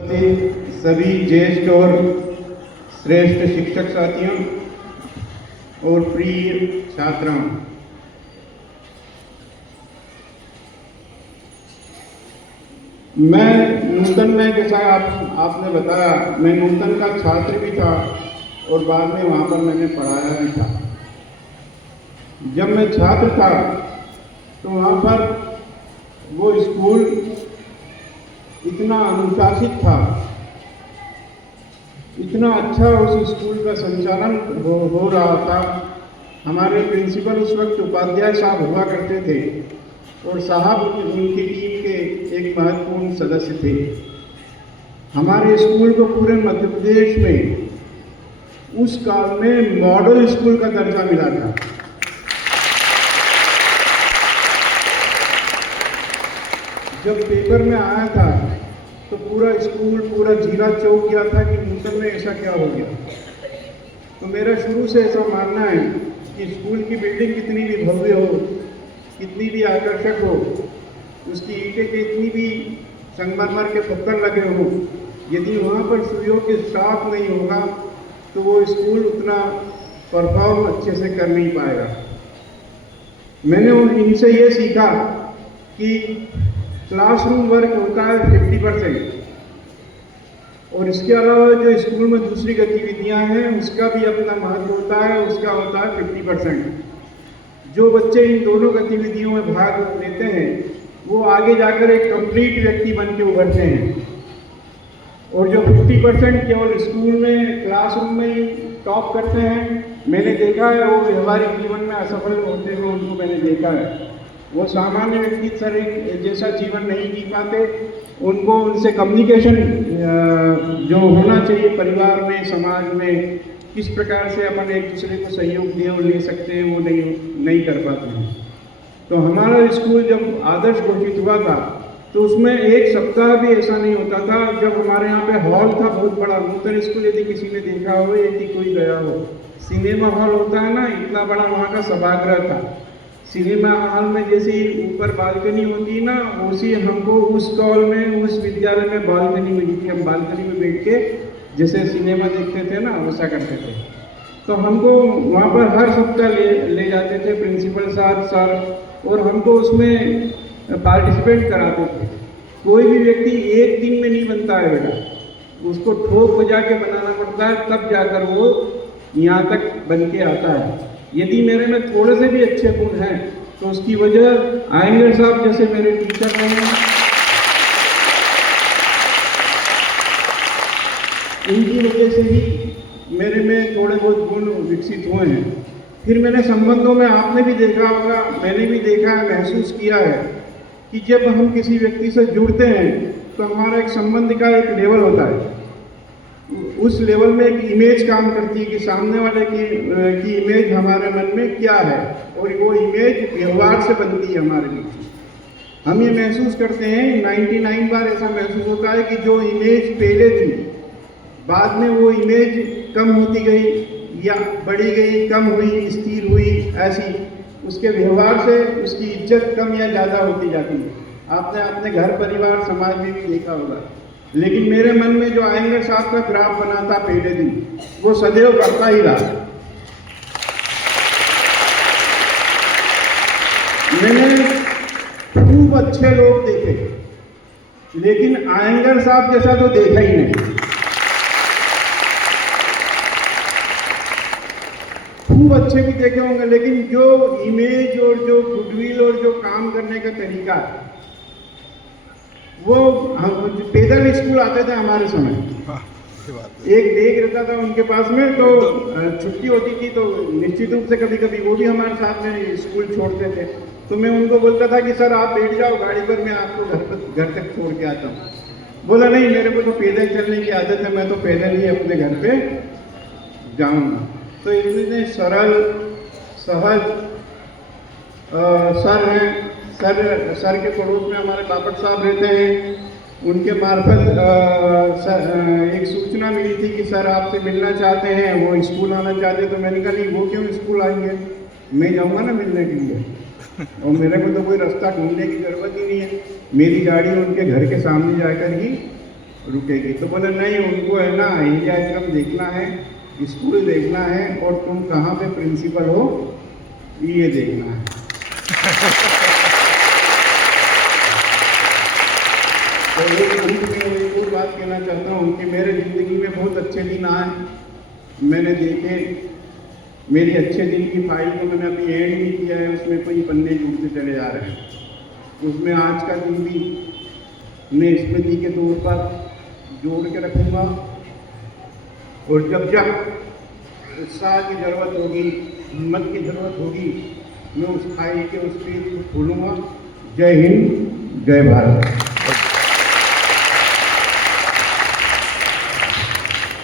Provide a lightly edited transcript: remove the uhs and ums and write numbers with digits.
सभी ज्येष्ठ और श्रेष्ठ शिक्षक साथियों और प्रिय छात्राओं, मैं नूतन में जैसा आपने बताया, मैं नूतन का छात्र भी था और बाद में वहाँ पर मैंने पढ़ाया भी था। जब मैं छात्र था तो वहाँ पर वो स्कूल इतना अनुशासित था, इतना अच्छा उस स्कूल का संचालन हो रहा था। हमारे प्रिंसिपल उस वक्त उपाध्याय साहब हुआ करते थे और साहब उनकी टीम के एक महत्वपूर्ण सदस्य थे। हमारे स्कूल को पूरे मध्य प्रदेश में उस काल में मॉडल स्कूल का दर्जा मिला था। जब पेपर में आया था तो पूरा स्कूल, पूरा जिला चौंक गया था कि नूतन में ऐसा क्या हो गया। तो मेरा शुरू से ऐसा मानना है कि स्कूल की बिल्डिंग कितनी भी भव्य हो, कितनी भी आकर्षक हो, उसकी ईंटें के इतनी भी संगमरमर के पत्थर लगे हो, यदि वहाँ पर सुयोग्य स्टाफ नहीं होगा तो वो स्कूल उतना परफॉर्म अच्छे से कर नहीं पाएगा। मैंने इनसे ये सीखा कि क्लासरूम वर्क होता है 50% और इसके अलावा जो स्कूल में दूसरी गतिविधियां हैं उसका भी अपना महत्व होता है, उसका होता है 50%। जो बच्चे इन दोनों गतिविधियों में भाग लेते हैं वो आगे जाकर एक कंप्लीट व्यक्ति बन के उभरते हैं, और जो 50% केवल स्कूल में क्लासरूम में ही टॉप करते हैं, मैंने देखा है वो व्यवहारिक जीवन में असफल होते हुए उनको मैंने देखा है। वो सामान्य व्यक्ति तरह जैसा जीवन नहीं जी पाते। उनको उनसे कम्युनिकेशन जो होना चाहिए परिवार में, समाज में, किस प्रकार से अपन एक दूसरे को सहयोग दे और ले सकते हैं, वो नहीं कर पाते हैं। तो हमारा स्कूल जब आदर्श घोषित हुआ था तो उसमें एक सप्ताह भी ऐसा नहीं होता था जब हमारे यहाँ पे हॉल था बहुत बड़ा। नूतन स्कूल यदि किसी ने देखा हो, यदि कोई गया हो, सिनेमा हॉल होता है ना, इतना बड़ा वहाँ का सभागृह था। सिनेमा हॉल में जैसी ऊपर बालकनी होती ना, उसी हमको उस कॉल में, उस विद्यालय में बालकनी मिली थी। हम बालकनी में बैठ के जैसे सिनेमा देखते थे ना, वैसा करते थे। तो हमको वहाँ पर हर सप्ताह ले जाते थे प्रिंसिपल साहब सर, और हमको उसमें पार्टिसिपेट कराते थे। कोई भी व्यक्ति एक दिन में नहीं बनता है बेटा, उसको ठोक बजा के बनाना पड़ता है, तब जाकर वो यहाँ तक बन के आता है। यदि मेरे में थोड़े से भी अच्छे गुण हैं तो उसकी वजह आयंगर साहब जैसे मेरे टीचर रहे हैं, इनकी वजह से ही मेरे में थोड़े बहुत गुण विकसित हुए हैं। फिर मैंने संबंधों में, आपने भी देखा होगा, मैंने भी देखा है, महसूस किया है कि जब हम किसी व्यक्ति से जुड़ते हैं तो हमारा एक संबंध का एक लेवल होता है। उस लेवल में एक इमेज काम करती है कि सामने वाले की इमेज हमारे मन में क्या है, और वो इमेज व्यवहार से बनती है हमारे बीच। हम ये महसूस करते हैं 99 बार ऐसा महसूस होता है कि जो इमेज पहले थी बाद में वो इमेज कम होती गई या बढ़ी गई, कम हुई, स्थिर हुई, ऐसी उसके व्यवहार से उसकी इज्जत कम या ज़्यादा होती जाती है। आपने अपने घर परिवार समाज में भी देखा होगा। लेकिन मेरे मन में जो आयंगर साहब का ग्राफ बना था पहले दिन, वो सदैव बढ़ता ही रहा। मैंने खूब अच्छे लोग देखे, लेकिन आयंगर साहब जैसा तो देखा ही नहीं। खूब अच्छे भी देखे होंगे, लेकिन जो इमेज और जो गुडविल और जो काम करने का तरीका, वो पैदल स्कूल आते थे हमारे समय। एक बैग रहता था उनके पास में, तो छुट्टी होती थी तो निश्चित रूप से कभी कभी वो भी हमारे साथ में स्कूल छोड़ते थे। तो मैं उनको बोलता था कि सर आप बैठ जाओ गाड़ी पर, मैं आपको घर तक छोड़ के आता हूँ। बोला नहीं, मेरे को तो पैदल चलने की आदत है, मैं तो पैदल ही अपने घर पे जाऊँगा। तो इतने सरल सहज सर हैं। सर के पड़ोस में हमारे बापट साहब रहते हैं। उनके मार्फत एक सूचना मिली थी कि सर आपसे मिलना चाहते हैं, वो स्कूल आना चाहते हैं। तो मैंने कहा नहीं, वो क्यों स्कूल आएंगे, मैं जाऊँगा ना मिलने के लिए। और मेरे को तो कोई रास्ता ढूंढने की ज़रूरत ही नहीं है, मेरी गाड़ी उनके घर के सामने जाकर ही रुकेगी। तो बोले नहीं, उनको है ना हिंदी आश्रम देखना है, स्कूल देखना है, और तुम कहाँ पे प्रिंसिपल हो ये देखना है। तो एक और बात कहना चाहता हूँ कि मेरे ज़िंदगी में बहुत अच्छे दिन आए, मैंने देखे। मेरी अच्छे दिन की फाइल को मैंने अभी एड नहीं किया है, उसमें कोई पन्ने जुड़ते चले जा रहे हैं। उसमें आज का दिन भी मैं स्मृति के तौर पर जोड़ के रखूँगा, और जब जब उत्साह की ज़रूरत होगी, हिम्मत की ज़रूरत होगी, मैं उस फाइल के उस पेज को खोलूँगा। जय हिंद, जय भारत।